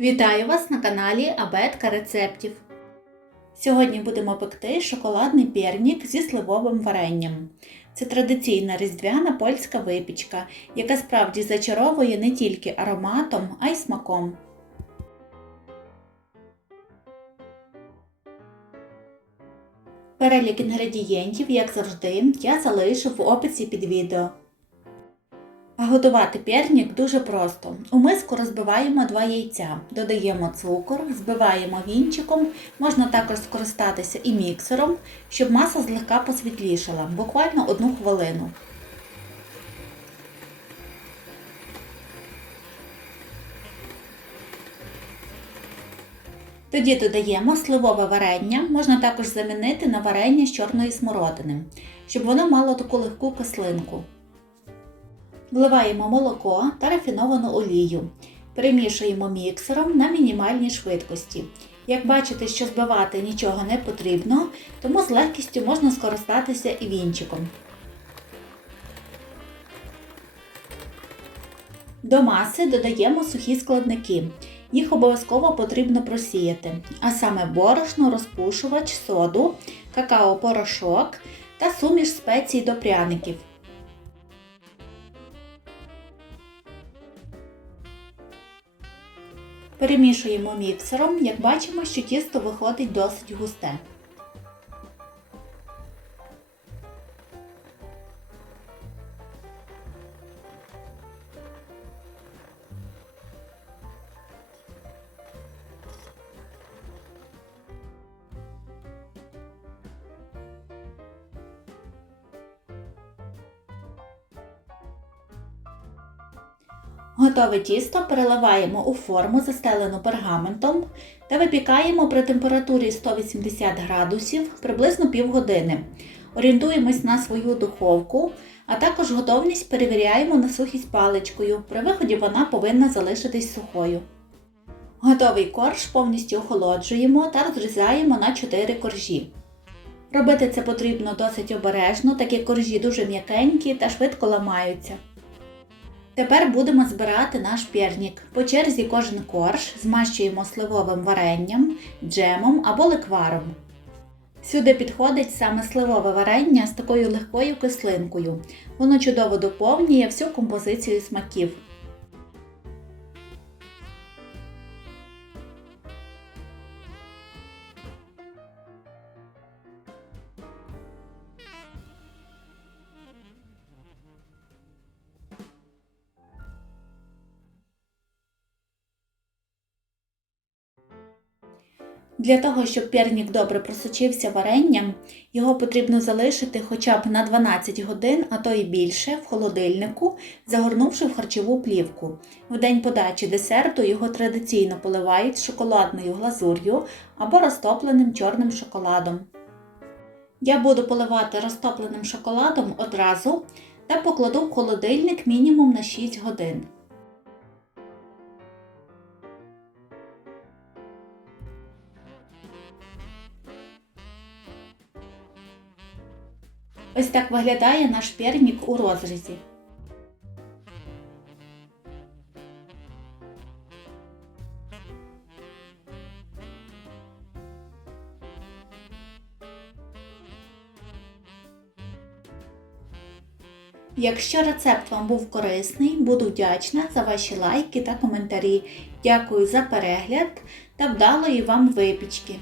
Вітаю вас на каналі Абетка рецептів. Сьогодні будемо пекти шоколадний пірнік зі сливовим варенням. Це традиційна різдвяна польська випічка, яка справді зачаровує не тільки ароматом, а й смаком. Перелік інгредієнтів, як завжди, я залишив в описі під відео. Готувати пернік дуже просто. У миску розбиваємо два яйця, додаємо цукор, збиваємо вінчиком, можна також скористатися і міксером, щоб маса злегка посвітлішала, буквально одну хвилину. Тоді додаємо сливове варення, можна також замінити на варення з чорної смородини, щоб воно мало таку легку кислинку. Вливаємо молоко та рафіновану олію. Перемішуємо міксером на мінімальній швидкості. Як бачите, що збивати нічого не потрібно, тому з легкістю можна скористатися і вінчиком. До маси додаємо сухі складники. Їх обов'язково потрібно просіяти, а саме борошно, розпушувач, соду, какао-порошок та суміш спецій до пряників. Перемішуємо міксером, як бачимо, що тісто виходить досить густе. Готове тісто переливаємо у форму, застелену пергаментом, та випікаємо при температурі 180 градусів приблизно півгодини. Орієнтуємось на свою духовку, а також готовність перевіряємо на сухість паличкою. При виході вона повинна залишитись сухою. Готовий корж повністю охолоджуємо та розрізаємо на 4 коржі. Робити це потрібно досить обережно, так як коржі дуже м'якенькі та швидко ламаються. Тепер будемо збирати наш пірнік. По черзі кожен корж змащуємо сливовим варенням, джемом або ликваром. Сюди підходить саме сливове варення з такою легкою кислинкою. Воно чудово доповнює всю композицію смаків. Для того, щоб пірнік добре просочився варенням, його потрібно залишити хоча б на 12 годин, а то й більше, в холодильнику, загорнувши в харчову плівку. В день подачі десерту його традиційно поливають шоколадною глазур'ю або розтопленим чорним шоколадом. Я буду поливати розтопленим шоколадом одразу та покладу в холодильник мінімум на 6 годин. Ось так виглядає наш пернік у розрізі. Якщо рецепт вам був корисний, буду вдячна за ваші лайки та коментарі. Дякую за перегляд та вдалої вам випічки!